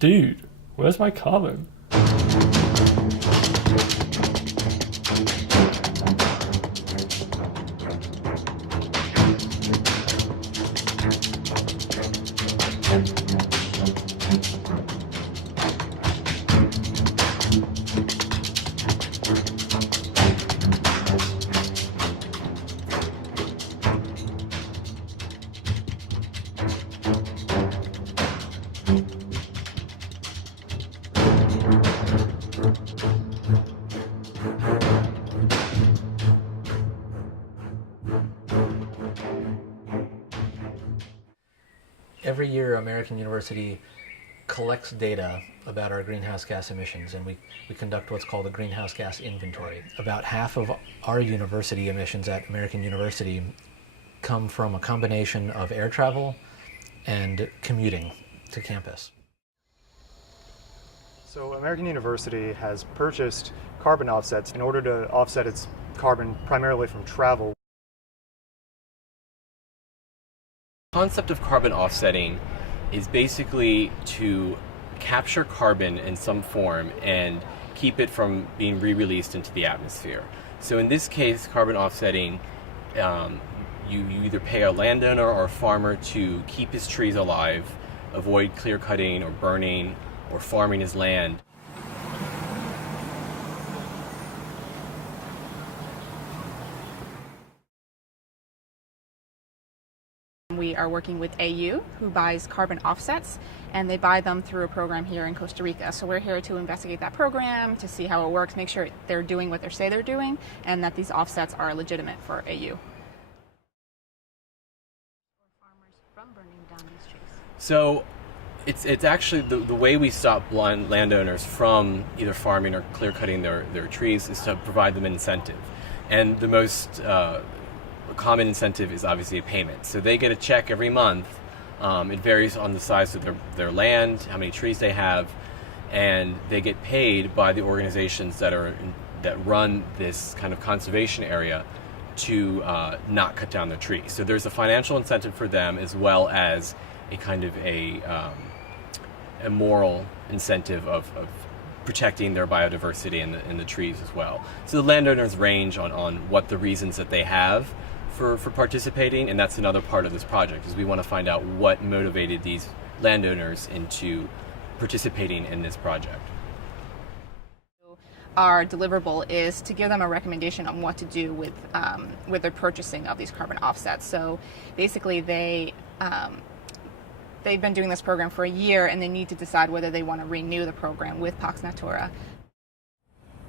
Dude, where's my carbon? Every year, American University collects data about our greenhouse gas emissions, and we conduct what's called a greenhouse gas inventory. About half of our university emissions at American University come from a combination of air travel and commuting to campus. So American University has purchased carbon offsets in order to offset its carbon primarily from travel. The concept of carbon offsetting is basically to capture carbon in some form and keep it from being re-released into the atmosphere. So in this case, carbon offsetting, you either pay a landowner or a farmer to keep his trees alive, avoid clear cutting or burning or farming his land. We are working with AU, who buys carbon offsets, and they buy them through a program here in Costa Rica. So we're here to investigate that program, to see how it works, make sure they're doing what they say they're doing, and that these offsets are legitimate for AU. So it's actually the way we stop landowners from either farming or clear cutting their trees is to provide them an incentive. And the most common incentive is obviously a payment. So they get a check every month. It varies on the size of their land, how many trees they have, and they get paid by the organizations that run this kind of conservation area to not cut down their trees. So there's a financial incentive for them as well as a kind of a moral incentive of protecting their biodiversity and the trees as well. So the landowners range on what the reasons that they have for participating, and that's another part of this project, is we want to find out what motivated these landowners into participating in this project. Our deliverable is to give them a recommendation on what to do with their purchasing of these carbon offsets. So basically they've been doing this program for a year, and they need to decide whether they want to renew the program with Pax Natura.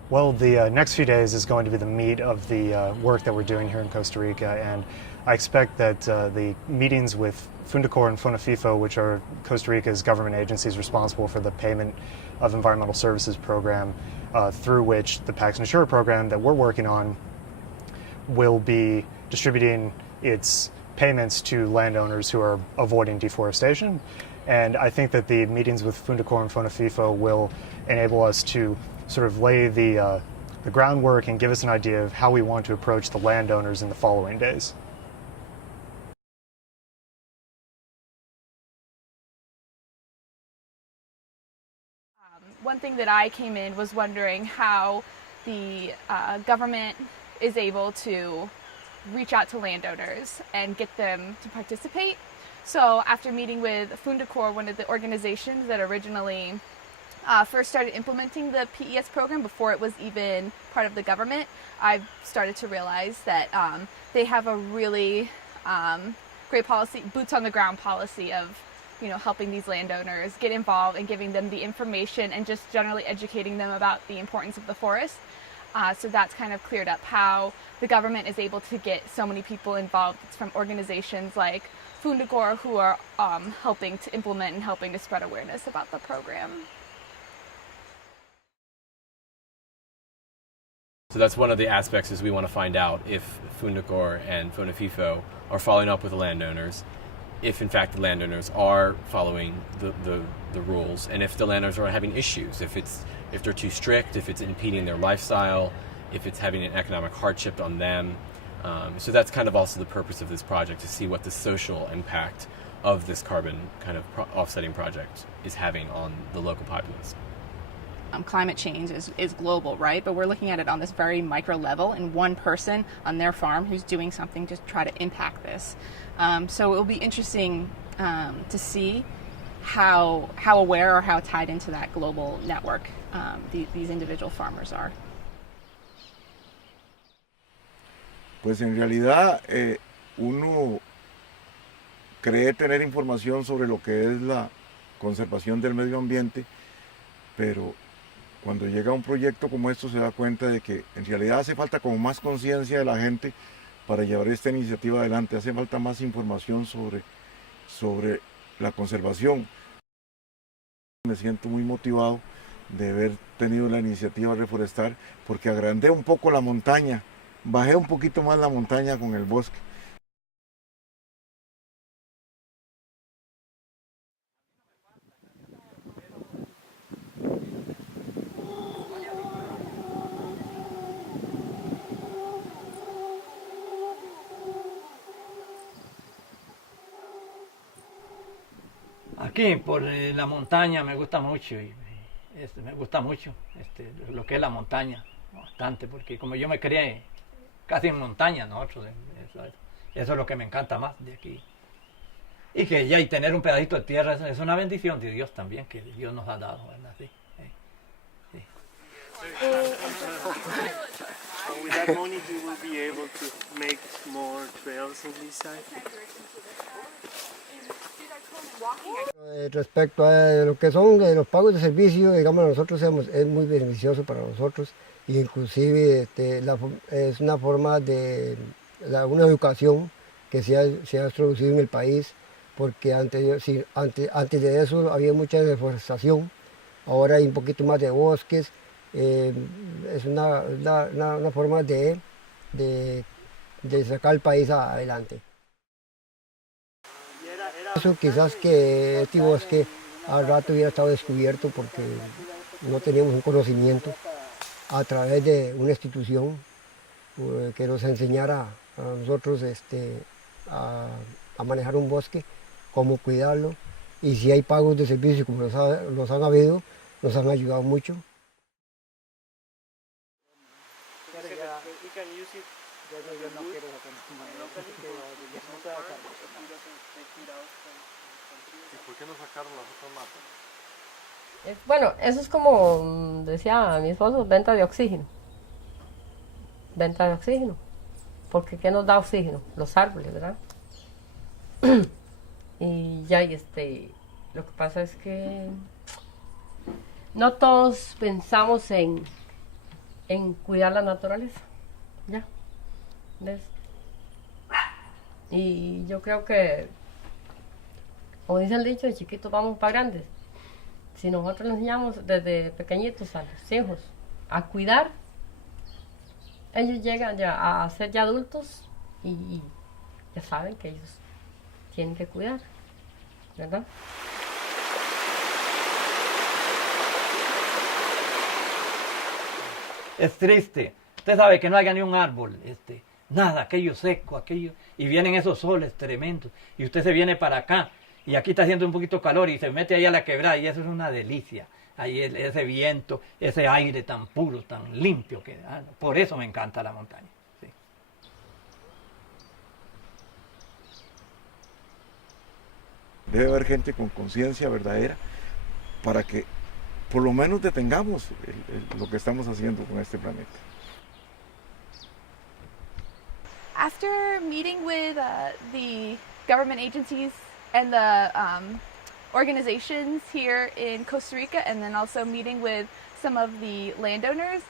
Well, the next few days is going to be the meat of the work that we're doing here in Costa Rica, and I expect that the meetings with Fundacor and Fonafifo, which are Costa Rica's government agencies responsible for the payment of environmental services program, through which the Pax Natura program that we're working on will be distributing its payments to landowners who are avoiding deforestation. And I think that the meetings with Fundacor and Fonafifo will enable us to sort of lay the groundwork and give us an idea of how we want to approach the landowners in the following days. One thing that I came in was wondering how the government is able to reach out to landowners and get them to participate. So after meeting with Fundacor, one of the organizations that originally first started implementing the PES program before it was even part of the government, I've started to realize that they have a really great policy, boots on the ground policy of helping these landowners get involved and giving them the information and just generally educating them about the importance of the forest. So that's kind of cleared up how the government is able to get so many people involved. It's from organizations like Fundacor, who are helping to implement and helping to spread awareness about the program. So that's one of the aspects, is we want to find out if Fundacor and Fonafifo are following up with the landowners, if in fact the landowners are following the rules, and if the landowners are having issues, if they're too strict, if it's impeding their lifestyle, if it's having an economic hardship on them. So that's kind of also the purpose of this project, to see what the social impact of this carbon kind of offsetting project is having on the local populace. Climate change is global, right? But we're looking at it on this very micro level and one person on their farm who's doing something to try to impact this. So it will be interesting to see how aware or how tied into that global network these individual farmers are. Pues en realidad uno cree tener información sobre lo que es la conservación del medio ambiente, pero cuando llega un proyecto como esto se da cuenta de que en realidad hace falta como más conciencia de la gente para llevar esta iniciativa adelante, hace falta más información sobre la conservación. Me siento muy motivado de haber tenido la iniciativa Reforestar porque agrandé un poco la montaña, bajé un poquito más la montaña con el bosque. Aquí por la montaña me gusta mucho me gusta mucho lo que es la montaña, bastante, porque como yo me crié casi en montaña, nosotros, eso es lo que me encanta más de aquí. Y que ya y tener un pedacito de tierra es una bendición de Dios también, que Dios nos ha dado, ¿verdad? Sí, sí. With that money you will be able to make more trails in this side. Respecto a lo que son los pagos de servicio, digamos, nosotros es muy beneficioso para nosotros, e inclusive es una forma de una educación que se ha introducido en el país, porque antes de eso había mucha deforestación, ahora hay un poquito más de bosques, es una forma de sacar el país adelante. Eso quizás que este bosque al rato hubiera estado descubierto porque no teníamos un conocimiento a través de una institución que nos enseñara a nosotros a manejar un bosque, cómo cuidarlo, y si hay pagos de servicio como los han habido, nos han ayudado mucho. ¿Por qué no sacaron las otras matas? Bueno, eso es como decía mi esposo, venta de oxígeno. Venta de oxígeno. Porque ¿qué nos da oxígeno? Los árboles, ¿verdad? Y ya, lo que pasa es que no todos pensamos en cuidar la naturaleza. Ya. ¿Ves? Y yo creo que, como dice el dicho, de chiquitos vamos para grandes. Si nosotros les enseñamos desde pequeñitos a los hijos a cuidar, ellos llegan ya a ser ya adultos y ya saben que ellos tienen que cuidar, ¿verdad? Es triste. Usted sabe que no haya ni un árbol, nada, aquello seco, aquello, y vienen esos soles tremendos, y usted se viene para acá, y aquí está haciendo un poquito calor, y se mete ahí a la quebrada, y eso es una delicia. Ahí ese viento, ese aire tan puro, tan limpio, por eso me encanta la montaña. Sí. Debe haber gente con conciencia verdadera para que por lo menos detengamos lo que estamos haciendo con este planeta. After meeting with the government agencies and the organizations here in Costa Rica, and then also meeting with some of the landowners,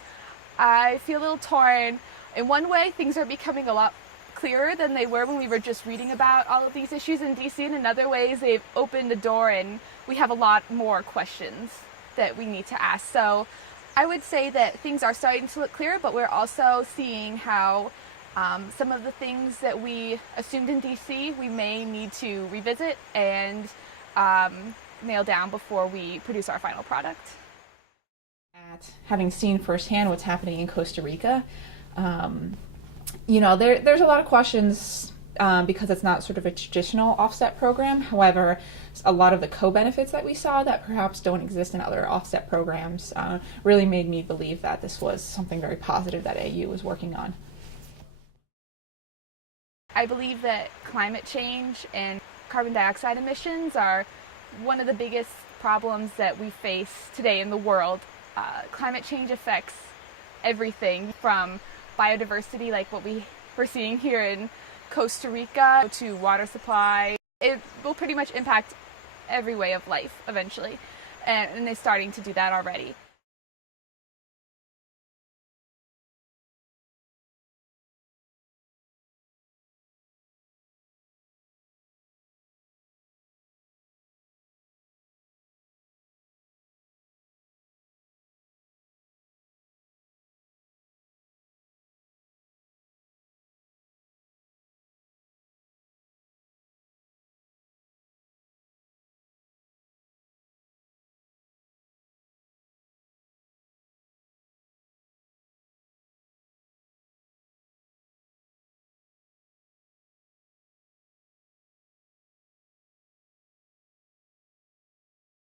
I feel a little torn. In one way, things are becoming a lot clearer than they were when we were just reading about all of these issues in DC. And in other ways, they've opened the door and we have a lot more questions that we need to ask. So I would say that things are starting to look clearer, but we're also seeing how some of the things that we assumed in DC, we may need to revisit and nail down before we produce our final product. Having seen firsthand what's happening in Costa Rica, there's a lot of questions because it's not sort of a traditional offset program. However, a lot of the co-benefits that we saw that perhaps don't exist in other offset programs really made me believe that this was something very positive that AU was working on. I believe that climate change and carbon dioxide emissions are one of the biggest problems that we face today in the world. Climate change affects everything from biodiversity, like what we're seeing here in Costa Rica, to water supply. It will pretty much impact every way of life eventually, and it's starting to do that already.